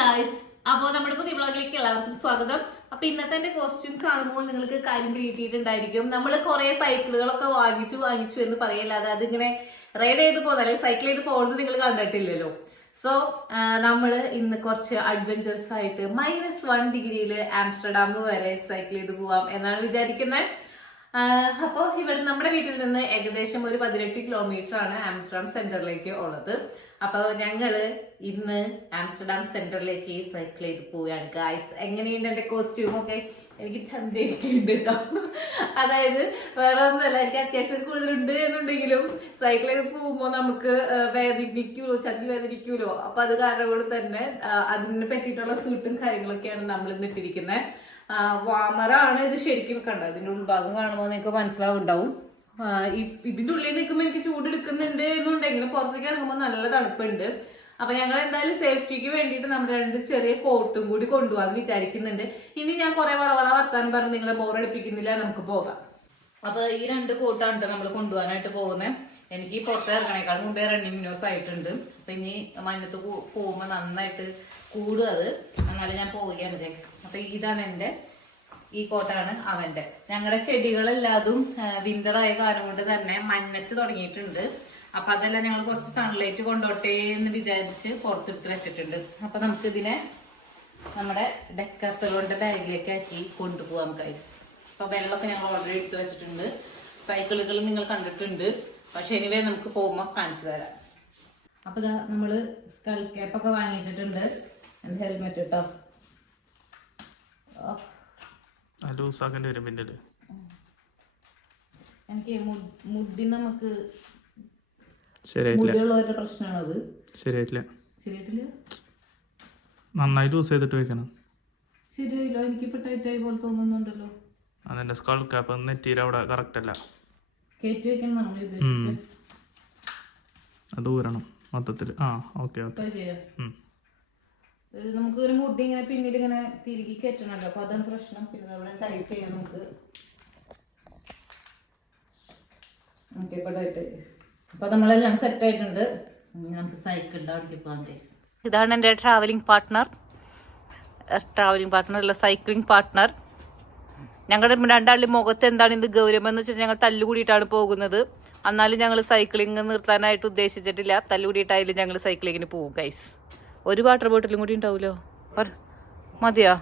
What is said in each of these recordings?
Guys, അപ്പോൾ നമ്മുടെ പുതിയ വ്ളോഗിലേക്ക് എല്ലാവർക്കും സ്വാഗതം. അപ്പൊ ഇന്നത്തെ എന്റെ കോസ്റ്റ്യൂം കാണുമ്പോൾ നിങ്ങൾക്ക് കാര്യം പിടികിട്ടിയിട്ടുണ്ടായിരിക്കും. നമ്മൾ കുറെ സൈക്കിളുകളൊക്കെ വാങ്ങിച്ചു എന്ന് പറയല്ലാതെ അതിങ്ങനെ റൈഡ് ചെയ്ത് പോകുന്നത് അല്ലെങ്കിൽ സൈക്കിൾ ചെയ്ത് പോകുന്നത് നിങ്ങൾ കണ്ടിട്ടില്ലല്ലോ. സോ നമ്മൾ ഇന്ന് കുറച്ച് അഡ്വഞ്ചറസ് ആയിട്ട് -1 ഡിഗ്രിയിൽ ആംസ്റ്റർഡാം വരെ സൈക്കിൾ ചെയ്ത് പോവാം എന്നാണ് വിചാരിക്കുന്നത്. അപ്പോൾ ഇവിടെ നമ്മുടെ വീട്ടിൽ നിന്ന് ഏകദേശം ഒരു 18 കിലോമീറ്റർ ആണ് ആംസ്റ്റർഡാം സെന്ററിലേക്ക് ഉള്ളത്. അപ്പോൾ ഞങ്ങള് ഇന്ന് ആംസ്റ്റർഡാം സെന്ററിലേക്ക് സൈക്കിൾ ചെയ്ത് പോവുകയാണ് ഗായ്സ്. എങ്ങനെയുണ്ട് എന്റെ കോസ്റ്റ്യൂം ഒക്കെ? എനിക്ക് ചന്തയൊക്കെയുണ്ട് കേട്ടോ. അതായത് വേറെ ഒന്നുമല്ല, എനിക്ക് അത്യാവശ്യം കൂടുതലുണ്ട് എന്നുണ്ടെങ്കിലും സൈക്കിൾ ചെയ്ത് പോകുമ്പോൾ നമുക്ക് വേദനിക്കൂലോ, ചന്തി വേദനിക്കൂലോ. അപ്പൊ അത് കാരണം കൊണ്ട് തന്നെ അതിനെ പറ്റിയിട്ടുള്ള സൂട്ടും കാര്യങ്ങളൊക്കെയാണ് നമ്മൾ ഇന്ന് ഇട്ടിരിക്കുന്നത്. വാമറാണ് ഇത് ശരിക്കും. കണ്ടോ, ഇതിന്റെ ഉൾഭാഗം കാണുമ്പോൾ നിങ്ങൾക്ക് മനസ്സിലാവുണ്ടാവും. ഇതിന്റെ ഉള്ളിൽ നിൽക്കുമ്പോൾ എനിക്ക് ചൂടെടുക്കുന്നുണ്ട് എന്നുണ്ടെങ്കിലും പുറത്തേക്ക് ഇറങ്ങുമ്പോൾ നല്ല തണുപ്പുണ്ട്. അപ്പൊ ഞങ്ങൾ എന്തായാലും സേഫ്റ്റിക്ക് വേണ്ടിയിട്ട് നമ്മുടെ 2 ചെറിയ കോട്ടും കൂടി കൊണ്ടുപോകാൻ വിചാരിക്കുന്നുണ്ട്. ഇനി ഞാൻ കുറെ വളവള വർത്താനം പറഞ്ഞ് നിങ്ങളെ ബോറടിപ്പിക്കുന്നില്ല, നമുക്ക് പോകാം. അപ്പൊ ഈ 2 കോട്ടാണ് നമ്മൾ കൊണ്ടുപോകാനായിട്ട് പോകുന്നത്. എനിക്ക് പുറത്ത് ഇറങ്ങണേക്കാൾ മുമ്പേ റണ്ണിങ് ന്യൂസ് ആയിട്ടുണ്ട്. അപ്പൊ ഇനി മഞ്ഞത്ത് പോകുമ്പോ നന്നായിട്ട് കൂടും അത്. എന്നാലും ഞാൻ പോവുകയാണ് ഗൈസ്. അപ്പൊ ഇതാണ് ഈ കോട്ടാണ് അവന്റെ. ഞങ്ങളുടെ ചെടികളെല്ലാതും വിന്റർ ആയ കാലം കൊണ്ട് തന്നെ മഞ്ഞച്ച് തുടങ്ങിയിട്ടുണ്ട്. അപ്പൊ അതെല്ലാം ഞങ്ങൾ കുറച്ച് സൺലൈറ്റ് കൊണ്ടോട്ടെ എന്ന് വിചാരിച്ച് പുറത്തെടുത്ത് വെച്ചിട്ടുണ്ട്. അപ്പൊ നമുക്ക് ഇതിനെ നമ്മുടെ ഡെക്കാത്തലോന്റെ ബാഗിലേക്ക് ആക്കി കൊണ്ടുപോകാം ഗൈസ്. അപ്പൊ വെള്ളമൊക്കെ ഞങ്ങൾ ഓൾറെഡി എടുത്ത് വെച്ചിട്ടുണ്ട്. സൈക്കിളുകൾ നിങ്ങൾ കണ്ടിട്ടുണ്ട്. പക്ഷെ എനിവേ നമുക്ക് പോകുമ്പോൾ കാണിച്ചു തരാം. അപ്പൊ ഇതാ നമ്മള് സ്കൾ ക്യാപ്പൊക്കെ വാങ്ങിച്ചിട്ടുണ്ട്. ഹെൽമെറ്റ് കേട്ടോ. എനിക്ക് മുടി നമുക്ക് മുടിയുള്ളവരുടെ പ്രശ്നമാണത്. ശരിയായിട്ടില്ല. നന്നായി ലൂസ് ചെയ്തിട്ട് വെക്കണം. ശരിയായില്ല, എനിക്കിപ്പോ ടൈറ്റായി പോലെ തോന്നുന്നുണ്ടല്ലോ. അതെന്റെ സ്കൾ ക്യാപ്പ് നെറ്റിയിൽ അവിടെ കറക്റ്റ് അല്ല. കയറ്റി വെക്കണം അത് ഊരണം മൊത്തത്തില്. ഓക്കെ നമുക്ക് ഒരു മുടി ഇങ്ങനെ പിന്നീട് ഇങ്ങനെ തിരികെ കയറ്റണല്ലോ. അപ്പൊ അതാണ് പ്രശ്നം. പിന്നെ അവിടെ ടൈറ്റ് ചെയ്യാം നമുക്ക്. ഇപ്പൊ ടൈറ്റ്. അപ്പൊ നമ്മളെല്ലാം സെറ്റ് ആയിട്ടുണ്ട്. നമുക്ക് സൈക്കിളിന്റെ അവിടേക്ക് പോകാം ഗൈസ്. ഇതാണ് എന്റെ ട്രാവലിംഗ് പാർട്ട്ണർ അല്ല, സൈക്ലിംഗ് പാർട്ട്ണർ. ഞങ്ങളുടെ 2 മുഖത്ത് എന്താണ് ഇത് ഗൗരവം എന്ന് വെച്ചാൽ ഞങ്ങൾ തല്ലുകൂടിയിട്ടാണ് പോകുന്നത്. എന്നാലും ഞങ്ങൾ സൈക്ലിംഗ് നിർത്താനായിട്ട് ഉദ്ദേശിച്ചിട്ടില്ല. തല്ലുകൂടിയിട്ടായാലും ഞങ്ങൾ സൈക്ലിങ്ങിന് പോകും ഗൈസ്. ഒരു വാട്ടർ ബോട്ടിലും കൂടി ഉണ്ടാവുമല്ലോ. മതിയാ?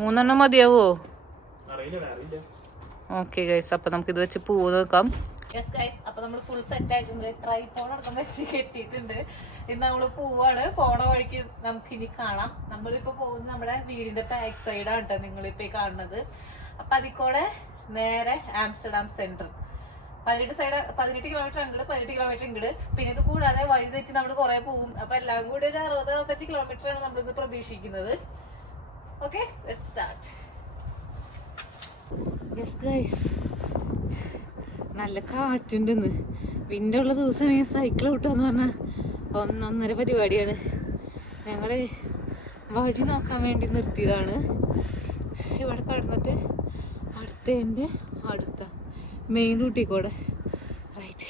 3 മതിയാവോ? ഓക്കെ ഗൈസ്, അപ്പൊ നമുക്ക് ഇത് വെച്ച് പൂവ് നോക്കാം. അപ്പൊ നമ്മൾ ഫുൾ സെറ്റ് ആയിട്ടുണ്ട്. ട്രൈപോഡ് അടക്കം വെച്ച് കെട്ടിയിട്ടുണ്ട്. ഇന്ന് നമ്മള് പോവാണ്. പോണ വഴിക്ക് നമുക്ക് ഇനി കാണാം. നമ്മളിപ്പോ പോകുന്നത് നമ്മുടെ വീടിന്റെ ബാക്ക് സൈഡാണ് കേട്ടോ നിങ്ങളിപ്പോ കാണുന്നത്. അപ്പൊ അതിക്കൂടെ നേരെ ആംസ്റ്റർഡാം സെന്റർ 18 കിലോമീറ്റർ അങ്ങോട്ട്, 18 കിലോമീറ്റർ ഇങ്ങോട്ട്. പിന്നെ ഇത് കൂടാതെ വഴി തെറ്റി നമ്മൾ കുറെ പോകും. അപ്പൊ എല്ലാം കൂടി ഒരു 60-65 കിലോമീറ്റർ ആണ് നമ്മളിത് പ്രതീക്ഷിക്കുന്നത്. Okay, let's start. Yes guys, നല്ല കാറ്റുണ്ടെന്ന്. വിൻഡുള്ള ദിവസമാണ് സൈക്കിൾ ഓട്ടാന്ന് പറഞ്ഞാൽ 1-1.5 പരിപാടിയാണ്. ഞങ്ങള് വഴി നോക്കാൻ വേണ്ടി നിർത്തിയതാണ്. ഇവിടെ കടന്നിട്ട് അടുത്ത മെയിൻ റൂട്ടിൽ കൂടെ റൈറ്റ്.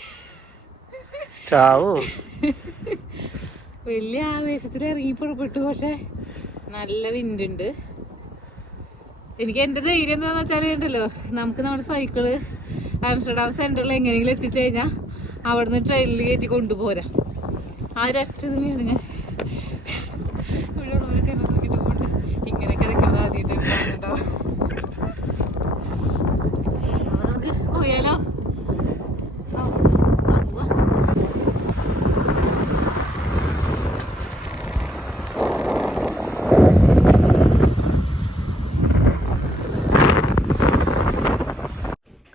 വലിയ ആവേശത്തിൽ ഇറങ്ങി പുറപ്പെട്ടു. പക്ഷെ നല്ല വിൻഡുണ്ട്. എനിക്ക് എന്റെ ധൈര്യം എന്താന്ന് വെച്ചാൽ ഉണ്ടല്ലോ, നമുക്ക് നമ്മുടെ സൈക്കിള് ആംസ്റ്റർഡാം സെന്ററിൽ എങ്ങനെയെങ്കിലും എത്തിച്ചു കഴിഞ്ഞാൽ അവിടുന്ന് ട്രെയിനിൽ കയറ്റി കൊണ്ടുപോരാ. ആ ഒരൊറ്റ തന്നെയാണ് ഞാൻ ഇവിടെ ഉള്ളവരൊക്കെ നോക്കിയിട്ട് പോയിട്ട് ഇങ്ങനെയൊക്കെ നിൽക്കുന്നത് ആദ്യമായിട്ട് കാണുന്നുണ്ടാവും. നമുക്ക് പോയാലോ?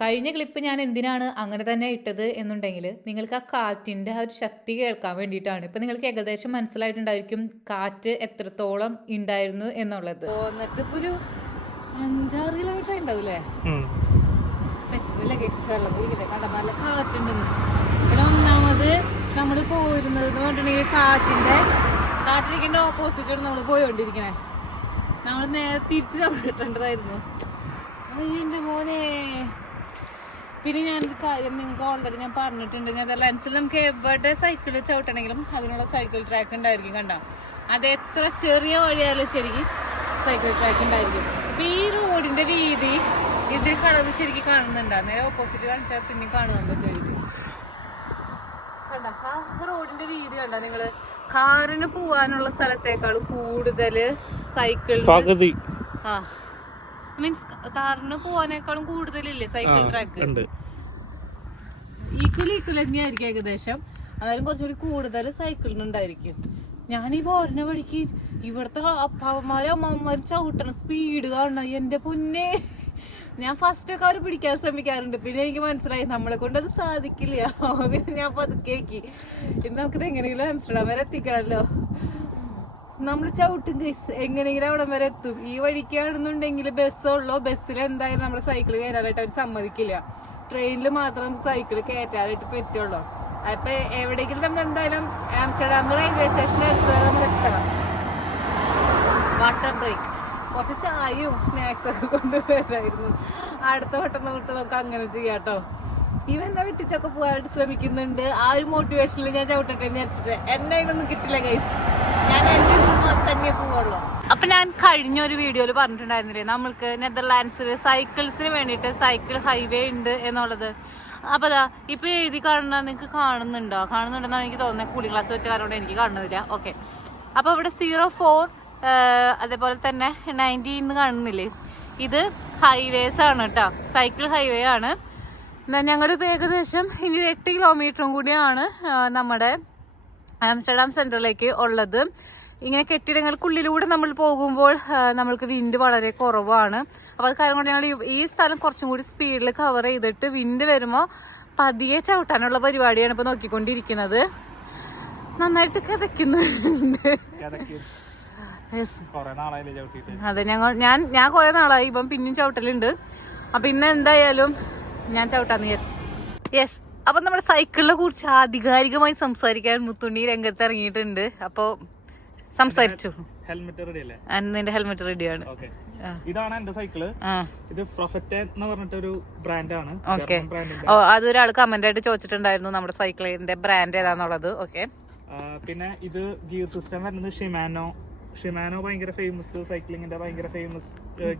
കഴിഞ്ഞ ക്ലിപ്പ് ഞാൻ എന്തിനാണ് അങ്ങനെ തന്നെ ഇട്ടത് എന്നുണ്ടെങ്കിൽ നിങ്ങൾക്ക് ആ കാറ്റിൻ്റെ ആ ഒരു ശക്തി കേൾക്കാൻ വേണ്ടിയിട്ടാണ്. ഇപ്പം നിങ്ങൾക്ക് ഏകദേശം മനസ്സിലായിട്ടുണ്ടായിരിക്കും കാറ്റ് എത്രത്തോളം ഉണ്ടായിരുന്നു എന്നുള്ളത്. എന്നിട്ട് ഇപ്പോൾ ഒരു 5-6 കിലോമീറ്റർ ഉണ്ടാവില്ലേ? പറ്റുന്നില്ല ഗസ്റ്റ്, വെള്ളം കുടിക്കട്ടെ. കണ്ട നല്ല കാറ്റുണ്ടെന്ന്. പിന്നെ ഒന്നാമത് നമ്മൾ പോയിരുന്നത് എന്ന് പറഞ്ഞിട്ടുണ്ടെങ്കിൽ കാറ്റിരിക്കേണ്ട ഓപ്പോസിറ്റാണ് നമ്മൾ പോയോണ്ടിരിക്കണേ. നമ്മൾ നേരെ തിരിച്ച് ചവിട്ടേണ്ടതായിരുന്നു. അയ്യൻ്റെ മോനെ. പിന്നെ ഞാനൊരു കാര്യം നിങ്ങൾക്ക് ഓൾറെഡി ഞാൻ പറഞ്ഞിട്ടുണ്ട്. നെതർലാൻഡ്സിൽ നമുക്ക് എവിടെ സൈക്കിൾ ചവിട്ടണമെങ്കിലും അതിനുള്ള സൈക്കിൾ ട്രാക്ക് ഉണ്ടായിരിക്കും. കണ്ട അത് എത്ര ചെറിയ വഴിയായാലും ശരിക്കും സൈക്കിൾ ട്രാക്ക് ഉണ്ടായിരിക്കും. അപ്പൊ ഈ റോഡിന്റെ വീതി ഇതിൽ കളർ ശരിക്കും കാണുന്നുണ്ടോ? നേരെ ഓപ്പോസിറ്റ് കാണിച്ചാൽ പിന്നെ കാണാൻ പറ്റുമായിരിക്കും. കണ്ട ആ റോഡിന്റെ വീതി കണ്ട നിങ്ങള്? കാറിന് പോവാനുള്ള സ്ഥലത്തേക്കാളും കൂടുതൽ സൈക്കിൾ ആ മീൻസ് കാറിന് പോവാനേക്കാളും കൂടുതലില്ലേ സൈക്കിൾ ട്രാക്ക്? ഈക്വൽ തന്നെയായിരിക്കും ഏകദേശം. അതായത് കുറച്ചുകൂടി കൂടുതൽ സൈക്കിളിനുണ്ടായിരിക്കും. ഞാനീ പോരുന്ന വഴിക്ക് ഇവിടുത്തെ അപ്പാവന്മാരും അമ്മമാരും ചവിട്ടണ സ്പീഡ് കാണണം. എന്റെ പൊന്നെ, ഞാൻ ഫസ്റ്റ് ഒക്കെ അവർ പിടിക്കാൻ ശ്രമിക്കാറുണ്ട്. പിന്നെ എനിക്ക് മനസ്സിലായി നമ്മളെ കൊണ്ട് അത് സാധിക്കില്ല. പിന്നെ ഞാൻ പതുക്കേക്ക് ഇന്ന് നമുക്കിത് എങ്ങനെയെങ്കിലും ആംസ്റ്റർഡാം വരെ എത്തിക്കണല്ലോ. നമ്മൾ ചവിട്ടും കേസ് എങ്ങനെയെങ്കിലും അവിടെ വരെ എത്തും. ഈ വഴിക്കാണെന്നുണ്ടെങ്കിൽ ബസ്സുള്ളോ, ബസ്സിൽ എന്തായാലും നമ്മുടെ സൈക്കിൾ കയറാനായിട്ട് അവർ സമ്മതിക്കില്ല. ട്രെയിനിൽ മാത്രം സൈക്കിൾ കയറ്റാനായിട്ട് പറ്റുള്ളൂ. അപ്പൊ എവിടെയെങ്കിലും നമ്മൾ എന്തായാലും ആംസ്റ്റർഡാം റെയിൽവേ സ്റ്റേഷൻ്റെ അടുത്ത് നമ്മൾ എത്തണം. വാട്ടർ ബ്രേക്ക്, കുറച്ച് ചായയും സ്നാക്സ് ഒക്കെ കൊണ്ടുവരായിരുന്നു. അടുത്ത വട്ടം നമുക്ക് അങ്ങനെ ചെയ്യാട്ടോ. ഇവന്നെ വിട്ടിച്ചൊക്കെ പോകാനായിട്ട് ശ്രമിക്കുന്നുണ്ട്. ആ ഒരു മോട്ടിവേഷനിൽ ഞാൻ ചവിട്ടട്ടെ എന്ന് വെച്ചിട്ട് എന്നെ അതിനൊന്നും കിട്ടില്ല ഗൈസ്. ഞാൻ എന്റെ തന്നെ പോവുള്ളൂ. അപ്പൊ ഞാൻ കഴിഞ്ഞ ഒരു വീഡിയോയിൽ പറഞ്ഞിട്ടുണ്ടായിരുന്നില്ലേ നമ്മൾക്ക് നെതർലാൻഡ്സിൽ സൈക്കിൾസിന് വേണ്ടിയിട്ട് സൈക്കിൾ ഹൈവേ ഉണ്ട് എന്നുള്ളത്. അപ്പൊ അതാ ഇപ്പൊ എഴുതി കാണുന്ന നിങ്ങൾക്ക് കാണുന്നുണ്ടെന്നാണ് എനിക്ക് തോന്നുന്നത്. കൂളിംഗ് ഗ്ലാസ് വെച്ച കാരണം എനിക്ക് കാണുന്നില്ല. ഓക്കെ, അപ്പൊ ഇവിടെ 04 അതേപോലെ തന്നെ 19 കാണുന്നില്ലേ? ഇത് ഹൈവേസ് ആണ് കേട്ടോ, സൈക്കിൾ ഹൈവേ ആണ്. ഞങ്ങളുടെ ഏകദേശം ഇനി 8 കിലോമീറ്ററും കൂടിയാണ് നമ്മുടെ ആംസ്റ്റർഡാം സെൻട്രലിലേക്ക് ഉള്ളത്. ഇങ്ങനെ കെട്ടിടങ്ങൾക്കുള്ളിലൂടെ നമ്മൾ പോകുമ്പോൾ നമ്മൾക്ക് വിൻഡ് വളരെ കുറവാണ്. അപ്പോൾ അത് കാരണം കൊണ്ട് ഞങ്ങൾ ഈ സ്ഥലം കുറച്ചും കൂടി സ്പീഡിൽ കവർ ചെയ്തിട്ട് വിൻഡ് വരുമ്പോൾ പതിയെ ചവിട്ടാനുള്ള പരിപാടിയാണ് ഇപ്പോൾ നോക്കിക്കൊണ്ടിരിക്കുന്നത്. നന്നായിട്ട് കിതയ്ക്കുന്നുണ്ട്. അതെ, ഞാൻ കുറെ നാളായി ഇപ്പം പിന്നെയും ചവിട്ടലുണ്ട്. അപ്പൊ ഇന്ന് എന്തായാലും ഞാൻ ചവിട്ടാന്ന് വിചാരിച്ചു. യെസ്, അപ്പൊ നമ്മുടെ സൈക്കിളിനെ കുറിച്ച് ആധികാരികമായി സംസാരിക്കാൻ മുത്തുണ്ണി രംഗത്ത് ഇറങ്ങിയിട്ടുണ്ട്. അപ്പൊ സംസാരിച്ചു. നിന്റെ ഹെൽമെറ്റ് റെഡിയാണ്. ഇതാണ് എന്റെ സൈക്കിള്. ഇത് പ്രൊഫറ്റ് എന്ന് പറഞ്ഞിട്ടൊരു ബ്രാൻഡാണ്. ഓക്കെ, അതൊരാൾ കമന്റ് ആയിട്ട് ചോദിച്ചിട്ടുണ്ടായിരുന്നു നമ്മുടെ സൈക്കിളിന്റെ ബ്രാൻഡ് ഏതാന്നുള്ളത്. ഓക്കെ, പിന്നെ ഇത് ഗിയർ സിസ്റ്റം വരുന്നത് ഷിമാനോ ഭയങ്കര ഫേമസ്, സൈക്ലിങ്ങിന്റെ ഭയങ്കര ഫേമസ്